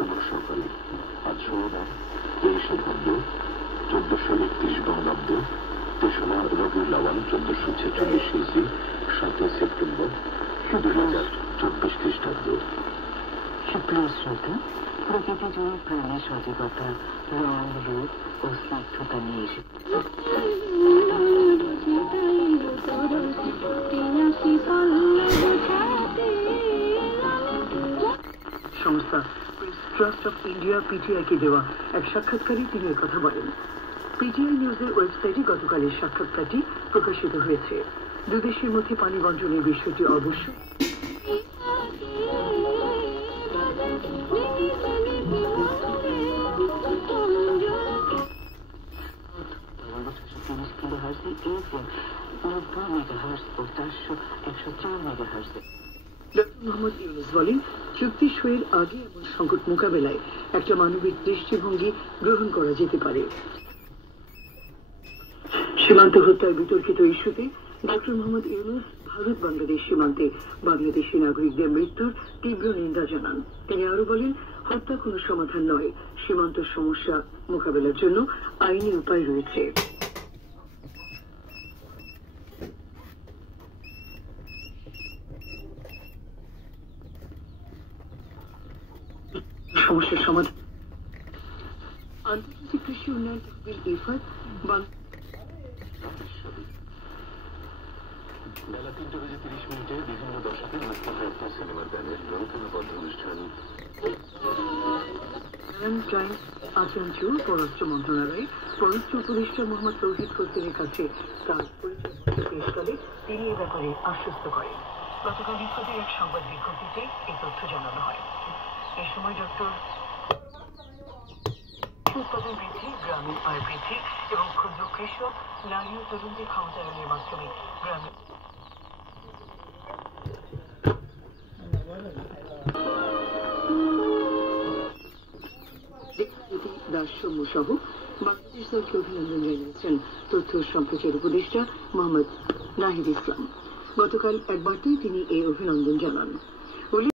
শুভ সকালে। আজ সোমবার 23শে ভাদ্র 1431 বঙ্গাব্দ, 3রা রবিউল আওয়াল 1446 ইসি, 7 সেপ্টেম্বর 2024 খ্রিস্টাব্দ। সুপ্রিয় শ্রোতা, প্রকৃতি জুড়ে প্রাণের সজীবতা, রং, রূপ ও স্নিগ্ধতা নিয়ে সংস্থা প্রেস ট্রাস্ট অফ ইন্ডিয়া পিটিআইকে দেওয়া এক সাক্ষাৎকারে তিনি কথা বলেন। পিটিআই নিউজের ওয়েবসাইটে গতকাল এই সাক্ষাৎকারটি প্রকাশিত হয়েছে। দুদেশের মধ্যে পানি বন্টনের বিষয়টি অবশ্য মোহাম্মদ ইউনুস বলেন, চুক্তি সইয়ের আগে এমন সংকট মোকাবেলায় একটা মানবিক দৃষ্টিভঙ্গি গ্রহণ করা যেতে পারে। সীমান্ত হত্যার বিতর্কিত ইস্যুতে ডক্টর মোহাম্মদ ইউনুস ভারত বাংলাদেশ সীমান্তে বাংলাদেশি নাগরিকদের মৃত্যুর তীব্র নিন্দা জানান। তিনি আরো বলেন, হত্যা কোনো সমাধান নয়, সীমান্ত সমস্যা মোকাবেলার জন্য আইনি উপায় রয়েছে। সমস্যার সমাধান আন্তর্জাতিক কৃষি উন্নয়ন তহবিল ইফাদ বেলা 3:30 বিভিন্ন দশকের মুস্তফা আক্তার সিনেমার গানের গ্রন্থনাবদ্ধ অনুষ্ঠান। পররাষ্ট্র মন্ত্রণালয়ে পররাষ্ট্র উপদেষ্টা মোহাম্মদ তৌহিদ হোসেনের কাছে তার পরিচয় পেশ করে তিনি এ ব্যাপারে আশ্বস্ত করেন। গতকাল ইফাদের এক সংবাদ বিজ্ঞপ্তিতে এই তথ্য জানানো হয়। এ সময় ডক্টর উৎপাদন বৃদ্ধি, গ্রামীণ আয় বৃদ্ধি এবং ক্ষুদ্র কৃষক, নারী ও তরুণদের ক্ষমতায়নের মাধ্যমে গ্রামীণ দাসসমূহ সহ বাংলাদেশ দলকে অভিনন্দন জানিয়েছেন তথ্য সম্প্রচার উপদেষ্টা মোহাম্মদ নাহিদ ইসলাম। গতকাল এক বার্তায় তিনি এই অভিনন্দন জানান।